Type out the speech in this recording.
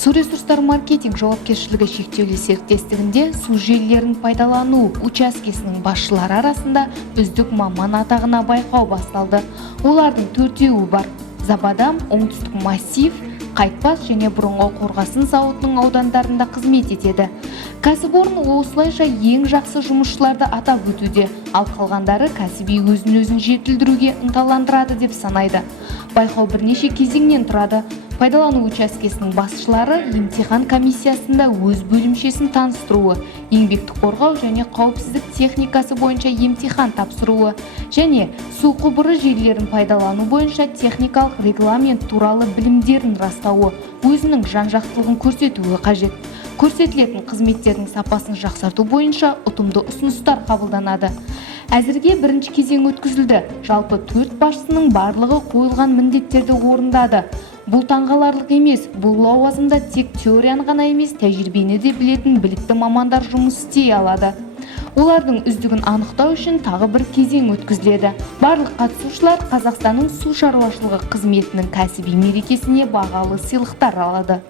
Су ресурстар маркетинг жауапкершілігі шектеулі серіктестігінде су желілерін пайдалану учаскесінің басшылары арасында үздік маман атағына байқау басталды. Олардың 4-еуі бар. Забадам, Оңтүстік массив, Қайтпас және бұрынғы Қорғасын зауытының аудандарында қызмет етеді. Кәсіпорын осылайша ең жақсы жұмысшыларды атап өтуде, ал қалғандары кәсіби өзін-өзін жетілдіруге ынталандырады деп санайды. Байқау бірнеше кезеңнен тұрады. Пайдалану учаскесінің басшылары емтихан комиссиясында өз бөлімшесін таныстыруы, еңбекті қорғау және қауіпсіздік техникасы бойынша емтихан тапсыруы және су құбыры желілерін пайдалану бойынша техникалық регламент туралы білімдерін растауы, өзінің жан-жақтылығын көрсетуі қажет. Көрсетілетін қызметтердің сапасын жақсарту бойынша ұтымды ұсыныстар қабылданады. Әзірге бірінші кезең өткізілді. Жалпы 4 басшының барлығы қойылған міндеттерді орындады. Бұл таңғаларлық емес, бұл лауазымда тек теорияны ғана емес, тәжірибені де білетін білікті мамандар жұмыс істей алады. Олардың үздігін анықтау үшін тағы бір кезең өткізіледі. Барлық қатысушылар Қазақстанның су шаруашылығы қызметінің кәсіби мерекесіне бағалы сыйлықтар алады.